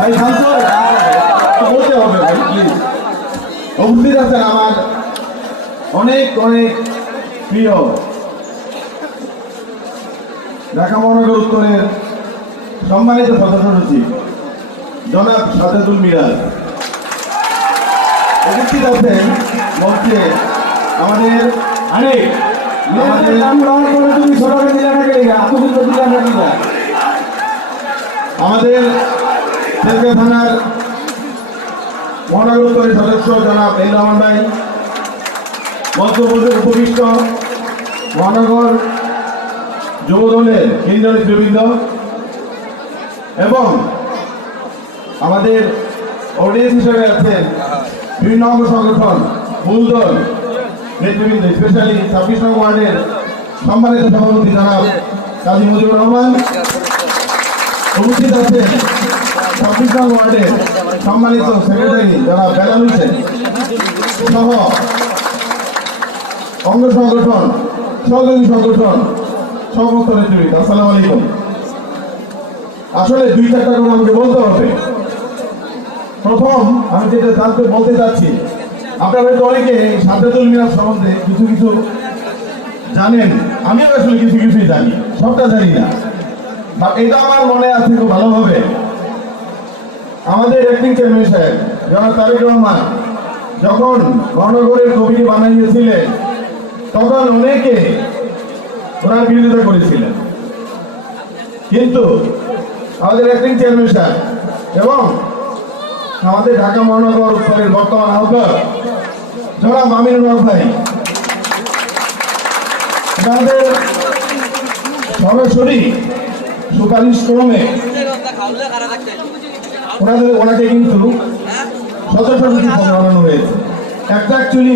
ভাই শান্ত বলতে হবে ভাই প্লিজ উপস্থিত আছেন আমার অনেক অনেক প্রিয়। ঢাকা মহানগর উত্তরের সম্মানিত সদস্য সচিব জনাব সাদেদুল মিরাজ। উপস্থিত আছেন মঞ্চে আমাদের অনেক তুমি সরকারি জেলা থেকে আমাদের তেজগাঁ থানার মহানগর সদস্য জনাব এই রহমান ভাই মধ্যপ্রদেশ উপবিষ্ট মহানগর যুব দলের কেন্দ্রীয় নেতৃবৃন্দ এবং আমাদের অডিয়েন্স হিসেবে আছেন বিভিন্ন অঙ্গ সংগঠন মূল দল নেতৃবৃন্দ স্পেশালি ছাব্বিশ নং ওয়ার্ডের সম্মানিত সভাপতি জনাব কাজী মুজিবুর রহমান। উপস্থিত আছেন নং ওয়ার্ডের সম্মানিত সেক্রেটারি জনাব বেলাল হোসেন সহ অঙ্গ সংগঠন, সহযোগী সংগঠন, সমস্ত নেতৃবৃন্দ, আসসালামু আলাইকুম। আসলে দুই চারটা কথা আমাকে বলতে হবে। প্রথম, আমি যেটা জানতে বলতে চাচ্ছি, আপনারা হয়তো অনেকে সাদ্দাতুল মিরাজ সম্বন্ধে কিছু কিছু জানেন। আমিও আসলে কিছু কিছুই জানি, সবটা জানি না। এটা আমার মনে আছে খুব ভালোভাবে। আমাদের অ্যাক্টিং চেয়ারম্যান সাহেব, জনাব তারেক রহমান, যখন মহানগরের কমিটি বানাইয়েছিলেন তখন অনেকে ওনার বিরোধিতা করেছিলেন। কিন্তু আমাদের অ্যাক্টিং চেয়ারম্যান সাহেব এবং আমাদের ঢাকা মহানগর উত্তরের বর্তমান আহ্বায়ক জনাব আমিনুল ভাই, তাদের সরাসরি সুপারিশ ক্রমে ওনাদের ওনাকে কিন্তু সদস্য বানানো হয়েছে। একটা অ্যাকচুয়ালি